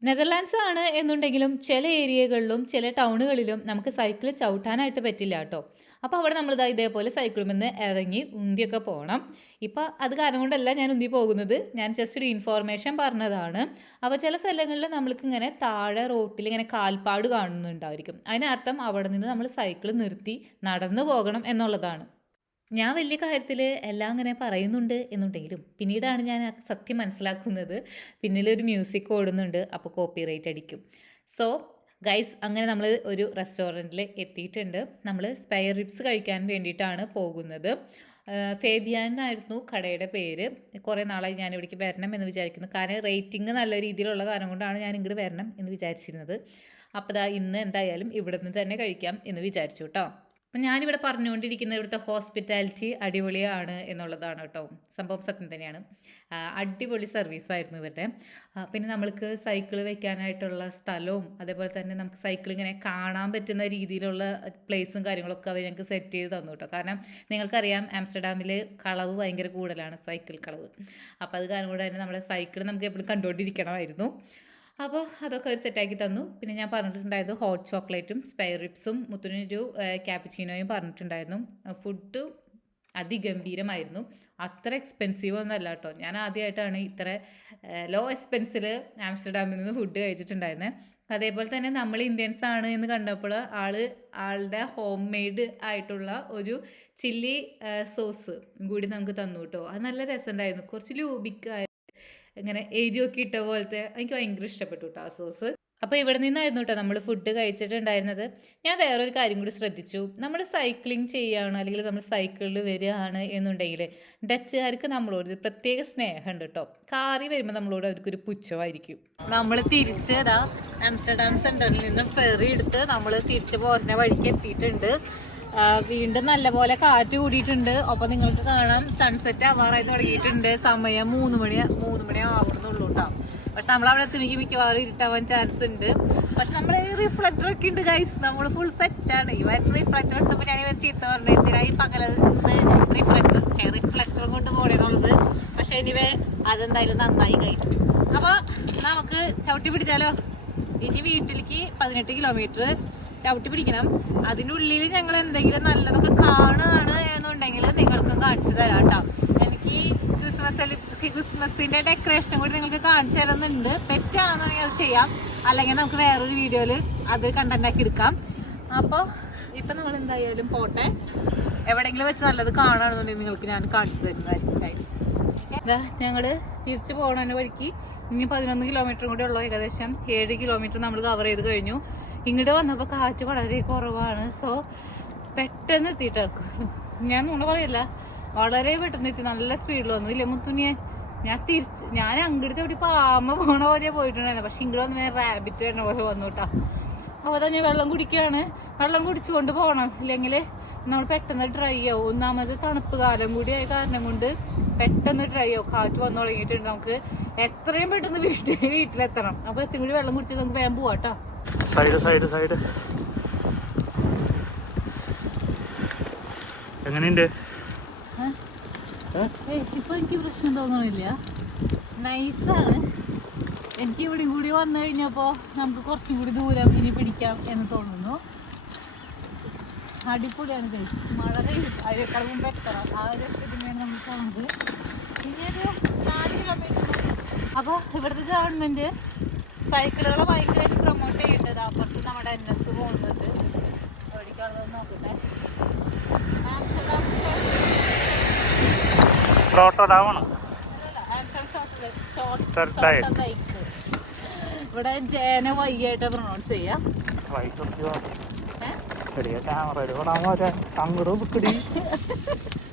നെതർലാൻഡ്സ് ആണ് എന്നുണ്ടെങ്കിലും ചില ഏരിയകളിലും ചില ടൗണുകളിലും നമുക്ക് സൈക്കിൾ ചവിട്ടാനായിട്ട് പറ്റില്ല കേട്ടോ. അപ്പോൾ അവിടെ നമ്മളിതാ ഇതേപോലെ സൈക്കിളിൽ നിന്ന് ഇറങ്ങി ഉന്തിയൊക്കെ പോകണം. ഇപ്പോൾ അത് കാരണം കൊണ്ടല്ല ഞാൻ ഉന്തി പോകുന്നത്, ഞാൻ ജസ്റ്റ് ഒരു ഇൻഫോർമേഷൻ പറഞ്ഞതാണ്. അപ്പോൾ ചില സ്ഥലങ്ങളിൽ നമ്മൾക്ക് ഇങ്ങനെ താഴെ റോട്ടിൽ ഇങ്ങനെ കാൽപ്പാട് കാണുന്നുണ്ടായിരിക്കും. അതിനർത്ഥം അവിടെ നിന്ന് നമ്മൾ സൈക്കിൾ നിർത്തി നടന്നു പോകണം എന്നുള്ളതാണ്. ഞാൻ വലിയ കാര്യത്തിൽ എല്ലാം അങ്ങനെ പറയുന്നുണ്ട് എന്നുണ്ടെങ്കിലും പിന്നീടാണ് ഞാൻ ആ സത്യം മനസ്സിലാക്കുന്നത്. പിന്നിലൊരു മ്യൂസിക് ഓടുന്നുണ്ട്, അപ്പോൾ കോപ്പിറൈറ്റ് അടിക്കും. സോ ഗൈസ്, അങ്ങനെ നമ്മൾ ഒരു റെസ്റ്റോറൻറ്റിൽ എത്തിയിട്ടുണ്ട്. നമ്മൾ സ്പെയർ റിബ്സ് കഴിക്കാൻ വേണ്ടിയിട്ടാണ് പോകുന്നത്. ഫേബിയാൻ എന്നായിരുന്നു കടയുടെ പേര്. കുറേ നാളായി ഞാൻ ഇവിടേക്ക് വരണം എന്ന് വിചാരിക്കുന്നു. കാരണം റേറ്റിംഗ് നല്ല രീതിയിലുള്ള കാരണം കൊണ്ടാണ് ഞാൻ ഇങ്ങോട്ട് വരണം എന്ന് വിചാരിച്ചിരുന്നത്. അപ്പോൾ ഇന്ന് എന്തായാലും ഇവിടെ നിന്ന് തന്നെ കഴിക്കാം എന്ന് വിചാരിച്ചു കേട്ടോ. അപ്പം ഞാനിവിടെ പറഞ്ഞുകൊണ്ടിരിക്കുന്നത് ഇവിടുത്തെ ഹോസ്പിറ്റാലിറ്റി അടിപൊളിയാണ് എന്നുള്ളതാണ് കേട്ടോ. സംഭവം സത്യം തന്നെയാണ്. അടിപൊളി സർവീസായിരുന്നു ഇവരുടെ. പിന്നെ നമ്മൾക്ക് സൈക്കിൾ വെക്കാനായിട്ടുള്ള സ്ഥലവും അതേപോലെ തന്നെ നമുക്ക് സൈക്കിൾ ഇങ്ങനെ കാണാൻ പറ്റുന്ന രീതിയിലുള്ള പ്ലേസും കാര്യങ്ങളൊക്കെ അവർ ഞങ്ങൾക്ക് സെറ്റ് ചെയ്ത് തന്നു കേട്ടോ. കാരണം നിങ്ങൾക്കറിയാം ആംസ്റ്റർഡാമിൽ കളവ് ഭയങ്കര കൂടുതലാണ്, സൈക്കിൾ കളവ്. അപ്പോൾ അത് കാരണം കൊണ്ട് തന്നെ നമ്മുടെ സൈക്കിൾ നമുക്ക് എപ്പോഴും കണ്ടുകൊണ്ടിരിക്കണമായിരുന്നു. അപ്പോൾ അതൊക്കെ അവർ സെറ്റാക്കി തന്നു. പിന്നെ ഞാൻ പറഞ്ഞിട്ടുണ്ടായത് ഹോട്ട് ചോക്ലേറ്റും സ്പെയർ റിബ്സും മുത്തുനൊരു ക്യാപ്പച്ചീനോയും പറഞ്ഞിട്ടുണ്ടായിരുന്നു. ഫുഡ് അതിഗംഭീരമായിരുന്നു. അത്ര എക്സ്പെൻസീവ് ഒന്നല്ല കേട്ടോ. ഞാൻ ആദ്യമായിട്ടാണ് ഇത്ര ലോ എക്സ്പെൻസിൽ ആംസ്റ്റർഡാമിൽ നിന്ന് ഫുഡ് കഴിച്ചിട്ടുണ്ടായിരുന്നത്. അതേപോലെ തന്നെ നമ്മൾ ഇന്ത്യൻസ് ആണ് എന്ന് കണ്ടപ്പോൾ ആളുടെ ഹോം മെയ്ഡ് ആയിട്ടുള്ള ഒരു ചില്ലി സോസ് കൂടി നമുക്ക് തന്നു കേട്ടോ. അത് നല്ല രസമുണ്ടായിരുന്നു. കുറച്ച് ലൂബിക്കായ ഇങ്ങനെ എരിയൊക്കെ ഇട്ട പോലത്തെ, എനിക്ക് ഭയങ്കര ഇഷ്ടപ്പെട്ടു കേട്ടോ ആ സോസ്. അപ്പോൾ ഇവിടെ നിന്നായിരുന്നു കേട്ടോ നമ്മൾ ഫുഡ് കഴിച്ചിട്ടുണ്ടായിരുന്നത്. ഞാൻ വേറൊരു കാര്യം കൂടി ശ്രദ്ധിച്ചു. നമ്മൾ സൈക്ലിംഗ് ചെയ്യുകയാണ് അല്ലെങ്കിൽ നമ്മൾ സൈക്കിളിൽ വരികയാണ് എന്നുണ്ടെങ്കിൽ ഡച്ചുകാർക്ക് നമ്മളോട് പ്രത്യേക സ്നേഹമുണ്ട് കേട്ടോ. കാറി വരുമ്പോൾ നമ്മളോട് അവർക്കൊരു പുച്ഛമായിരിക്കും. നമ്മൾ തിരിച്ചതാ ആംസ്റ്റർഡാം സെൻറ്ററിൽ നിന്ന് ഫെറി എടുത്ത് നമ്മൾ തിരിച്ച് പോരുന്ന വഴിക്ക് എത്തിയിട്ടുണ്ട്. വീണ്ടും നല്ലപോലെ കാറ്റ് കൂടിയിട്ടുണ്ട്. അപ്പോൾ നിങ്ങൾക്ക് കാണാം സൺസെറ്റ് ആവാറായി തുടങ്ങിയിട്ടുണ്ട്. സമയം 3 മണി ആവുന്നുള്ളൂ കേട്ടോ. പക്ഷെ നമ്മളവിടെ എത്തുമെങ്കിൽ മിക്കവാറും ഇരുട്ടാവാൻ ചാൻസ് ഉണ്ട്. പക്ഷെ നമ്മൾ റിഫ്ലക്ടർ ഒക്കെ ഉണ്ട് ഗൈസ്. നമ്മൾ ഫുൾ സെറ്റാണ്. ഇവൻ റിഫ്ലക്ടർ എടുത്തപ്പോൾ ഞാൻ ഇവർ ചീത്ത പറഞ്ഞു എന്തിനായി പകലത് റിഫ്ലക്ടർ കൊണ്ട് പോണേന്നുള്ളത്. പക്ഷെ എനിവേ അതെന്തായാലും നന്നായി ഗൈസ്. അപ്പോൾ നമുക്ക് ചവിട്ടി പിടിച്ചാലോ. ഇനി വീട്ടിലേക്ക് 18 കിലോമീറ്റർ ചവിട്ടി പിടിക്കണം. അതിനുള്ളിൽ ഞങ്ങൾ എന്തെങ്കിലും നല്ലതൊക്കെ കാണുകയാണ് എന്നുണ്ടെങ്കിൽ നിങ്ങൾക്കും കാണിച്ചു തരാം കേട്ടോ. എനിക്ക് ക്രിസ്മസിന്റെ ഡെക്കറേഷനും കൂടി നിങ്ങൾക്ക് കാണിച്ചു തരുന്നുണ്ട്. പെറ്റാണെന്നുണ്ടെങ്കിൽ അത് ചെയ്യാം, അല്ലെങ്കിൽ നമുക്ക് വേറൊരു വീഡിയോയിൽ അത് കണ്ടന്റ് ആക്കി എടുക്കാം. അപ്പോൾ ഇപ്പം നമ്മൾ എന്തായാലും പോട്ടെ. എവിടെയെങ്കിലും വെച്ച് നല്ലത് കാണുകയാണെന്നുണ്ടെങ്കിൽ നിങ്ങൾക്ക് ഞാൻ കാണിച്ചു തരുന്നതായിരിക്കും ഗൈസ്. ഞങ്ങൾ തിരിച്ചു പോകുന്ന വഴിക്ക് ഇനി 11 കിലോമീറ്റർ കൂടി ഉള്ളൂ. ഏകദേശം 7 കിലോമീറ്റർ നമ്മൾ കവർ ചെയ്ത് കഴിഞ്ഞു. ഇങ്ങോട്ട് വന്നപ്പോൾ കാറ്റ് വളരെ കുറവാണ്. സോ പെട്ടെന്ന് എത്തിയിട്ടേക്കും. ഞാൻ നുണ പറയില്ല, വളരെ പെട്ടെന്ന് എത്തി. നല്ല സ്പീഡിൽ വന്നു ഇല്ലേ മുത്തുനിയെ. ഞാൻ അങ്ങോട്ട് ചവിട്ടി പാമ്പ പോണ പോലെ പോയിട്ടുണ്ടായിരുന്നു. പക്ഷെ ഇങ്ങോട്ട് വന്ന് റാബിറ്റ് വരുന്ന പോലെ വന്നു കേട്ടോ. അപ്പോൾ തന്നെ വെള്ളം കുടിക്കുകയാണ്. വെള്ളം കുടിച്ചുകൊണ്ട് പോകണം, ഇല്ലെങ്കിൽ നമ്മൾ പെട്ടെന്ന് ഡ്രൈ ആവും. ഒന്നാമത് തണുപ്പ് കാലം കൂടി ആയ കാരണം കൊണ്ട് പെട്ടെന്ന് ഡ്രൈ ആവും. കാറ്റ് വന്നു തുടങ്ങിയിട്ടുണ്ട്. നമുക്ക് എത്രയും പെട്ടെന്ന് വീട്ടിലെത്തണം. അപ്പോൾ എത്തിയും കൂടി വെള്ളം കുടിച്ച് നമുക്ക് വേഗം പോവാം കേട്ടോ. സൈഡ് എങ്ങനെയുണ്ട്? ഇപ്പൊ എനിക്ക് പ്രശ്നം തോന്നണില്ല, നൈസാണ്. എനിക്ക് ഇവിടെ കൂടി വന്നു കഴിഞ്ഞപ്പോ നമുക്ക് കുറച്ചും കൂടി ദൂരം ഇനി പിടിക്കാം എന്ന് തോന്നുന്നു. അടിപൊളിയാണ് കഴിച്ചു. മഴ അതിനേക്കാൾ മുമ്പ് എത്തണം. ആ ഒരു സ്ഥിതിയാണ് നമ്മൾ പോകുന്നത്. ഇനി ഒരു 4 കിലോമീറ്റർ. അപ്പോൾ ഇവിടുത്തെ ഗവൺമെന്റ് സൈക്കിളുകളെ ഭയങ്കരമായിട്ട് പ്രൊമോട്ട് ചെയ്യേണ്ടത്. അപ്പുറത്ത് നമ്മുടെ NS പോകുന്നുണ്ട്. എവിടേക്കാണെന്ന് നോക്കട്ടെ. ഇവിടെ ജേന വൈകിയായിട്ട് പ്രൊണൗൺസ് ചെയ്യാം.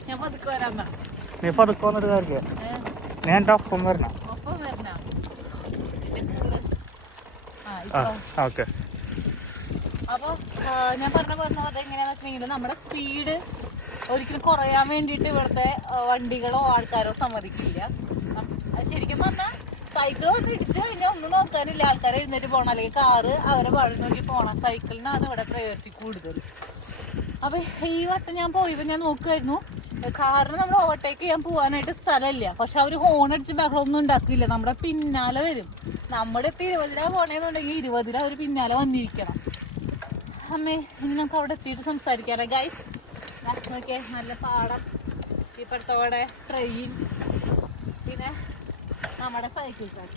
ഞാൻ പതുക്കെ വരാൻ പറഞ്ഞു. നീ പതുക്കെ വന്നിട്ട് കാര്യമില്ല, ഞാൻ ഒപ്പം വരണം. ഒപ്പം വരണ. ഓക്കെ. അപ്പോൾ ഞാൻ പറഞ്ഞ അതെങ്ങനെയാണെന്ന് വെച്ചിട്ടുണ്ടെങ്കിൽ നമ്മുടെ സ്പീഡ് ഒരിക്കലും കുറയാൻ വേണ്ടിയിട്ട് ഇവിടുത്തെ വണ്ടികളോ ആൾക്കാരോ സമ്മതിക്കില്ല. ശരിക്കും പറഞ്ഞാൽ സൈക്കിൾ വന്ന് ഇടിച്ചു കഴിഞ്ഞാൽ ഒന്നും നോക്കാനില്ല. ആൾക്കാർ എഴുന്നേറ്റ് പോകണം, അല്ലെങ്കിൽ കാറ് അവരെ വഴി നോക്കി പോകണം. സൈക്കിളിനാണ് ഇവിടെ പ്രയോറിറ്റി കൂടുതൽ. അപ്പോൾ ഈ വട്ടം ഞാൻ പോയപ്പോൾ ഞാൻ നോക്കുമായിരുന്നു, കാറിന് നമ്മൾ ഓവർടേക്ക് ചെയ്യാൻ പോകാനായിട്ട് സ്ഥലമില്ല. പക്ഷെ അവർ ഹോൺ അടിച്ച് ബഹളമൊന്നും ഉണ്ടാക്കില്ല, നമ്മുടെ പിന്നാലെ വരും. നമ്മുടെ ഇപ്പോൾ 20 പോകണമെന്നുണ്ടെങ്കിൽ 20 അവർ പിന്നാലെ വന്നിരിക്കണം. അമ്മേ ഇനി നമുക്ക് അവിടെ എത്തിയിട്ട് സംസാരിക്കാമല്ലോ ഗൈസ്. നോക്കിയേ നല്ല പാടം, ഇപ്പോഴത്തോടെ ട്രെയിൻ, പിന്നെ നമ്മുടെ സൈക്കിൾ കാർ.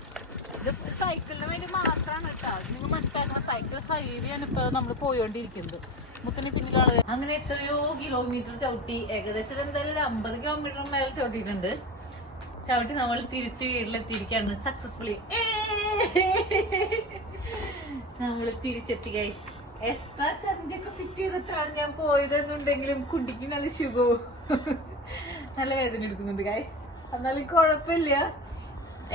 ഇത് സൈക്കിളിന് വേണ്ടി മാത്രമാണ് കേട്ടോ. നിങ്ങൾ മനസ്സിലാക്കണം, സൈക്കിൾ ഹൈവേയാണ് ഇപ്പോൾ നമ്മൾ പോയോണ്ടിരിക്കുന്നത്. മുത്തിന് പിന്നിലാണ്. അങ്ങനെ എത്രയോ കിലോമീറ്റർ ചവിട്ടി, ഏകദേശം എന്തായാലും ഒരു 50 കിലോമീറ്റർ മേലെ ചവിട്ടിയിട്ടുണ്ട്. ചവിട്ടി നമ്മൾ തിരിച്ച് വീട്ടിലെത്തിയിരിക്കുകയാണ് സക്സസ്ഫുള്ളി. നമ്മൾ തിരിച്ചെത്തി ഗൈസ്. എക്സ്ട്രാ ചന്തിയൊക്കെ ഫിറ്റ് ചെയ്തിട്ടാണ് ഞാൻ പോയതെന്നുണ്ടെങ്കിലും കുട്ടിക്ക് നല്ല സുഖവും നല്ല വേദന എടുക്കുന്നുണ്ട് ഗൈസ്. എന്നാലും കുഴപ്പമില്ല.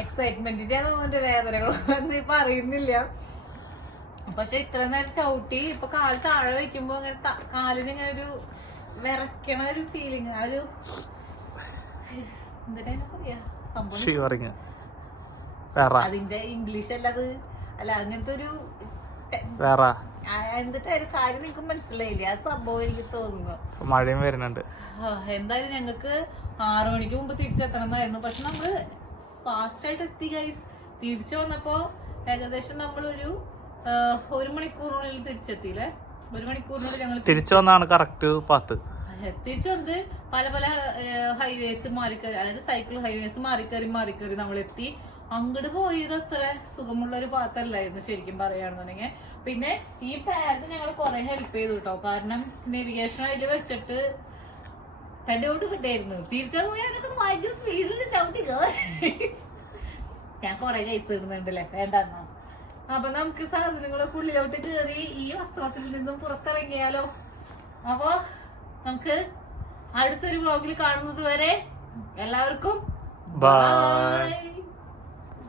എക്സൈറ്റ്മെന്റിന്റെ തോന്നുന്നുണ്ട്, വേദനകളൊന്നും ഇപ്പൊ അറിയുന്നില്ല. പക്ഷെ ഇത്ര നേരം ചവിട്ടി ഇപ്പൊ കാല് താഴെ വയ്ക്കുമ്പോ ഇങ്ങനെ കാലിന് ഇങ്ങനെ ഒരു വിറയ്ക്കണ ഒരു ഫീലിങ്, ആ ഒരു എന്താ പറയാ സംഭവം, അതിന്റെ ഇംഗ്ലീഷ് അല്ലത് അല്ല അങ്ങനത്തെ ഒരു എന്നിട്ട് ഒരു കാര്യം നിങ്ങൾക്ക് മനസ്സിലായില്ല. ആ സംഭവം എനിക്ക് തോന്നുന്നു. മഴയും വരുന്നുണ്ട്. എന്തായാലും ഞങ്ങൾക്ക് 6 മണിക്ക് മുമ്പ് തിരിച്ചെത്തണം എന്നായിരുന്നു. പക്ഷെ നമ്മള് ഫാസ്റ്റ് ആയിട്ട് എത്തി ഗൈസ്. തിരിച്ചു വന്നപ്പോ ഏകദേശം നമ്മളൊരു 1 മണിക്കൂറിനുള്ളിൽ തിരിച്ചെത്തിയില്ലേ. 1 മണിക്കൂറിനുള്ളിൽ ഞങ്ങൾ തിരിച്ചു വന്നാണ് കറക്റ്റ് 10. തിരിച്ചു വന്നത് പല പല ഹൈവേസ് മാറിക്കറി, അതായത് സൈക്കിൾ ഹൈവേസ് മാറിക്കറി നമ്മളെത്തി. അങ്ങോട്ട് പോയത് അത്ര സുഖമുള്ള ഒരു പാത്തല്ലായിരുന്നു ശരിക്കും പറയുകയാണെന്നുണ്ടെങ്കിൽ. പിന്നെ ഈ പാക്ക് ഞങ്ങൾ കുറെ ഹെൽപ്പ് ചെയ്തു കേട്ടോ. കാരണം നാവിഗേഷൻ അതിൽ വെച്ചിട്ട് രണ്ടോട്ട് കിട്ടായിരുന്നു. തിരിച്ചത് പോയാൽ ഭയങ്കര സ്പീഡിൽ ചവിട്ടി. ഞാൻ കുറെ കൈസ് ഇടുന്നുണ്ടല്ലേ, വേണ്ടെന്നാ അപ്പൊ നമുക്ക് സാധനങ്ങളൊക്കെ ഉള്ളിലോട്ട് കയറി ഈ വസ്ത്രത്തിൽ നിന്നും പുറത്തിറങ്ങിയാലോ. അപ്പൊ നമുക്ക് അടുത്തൊരു വ്ലോഗിൽ കാണുന്നത് വരെ എല്ലാവർക്കും ബൈ.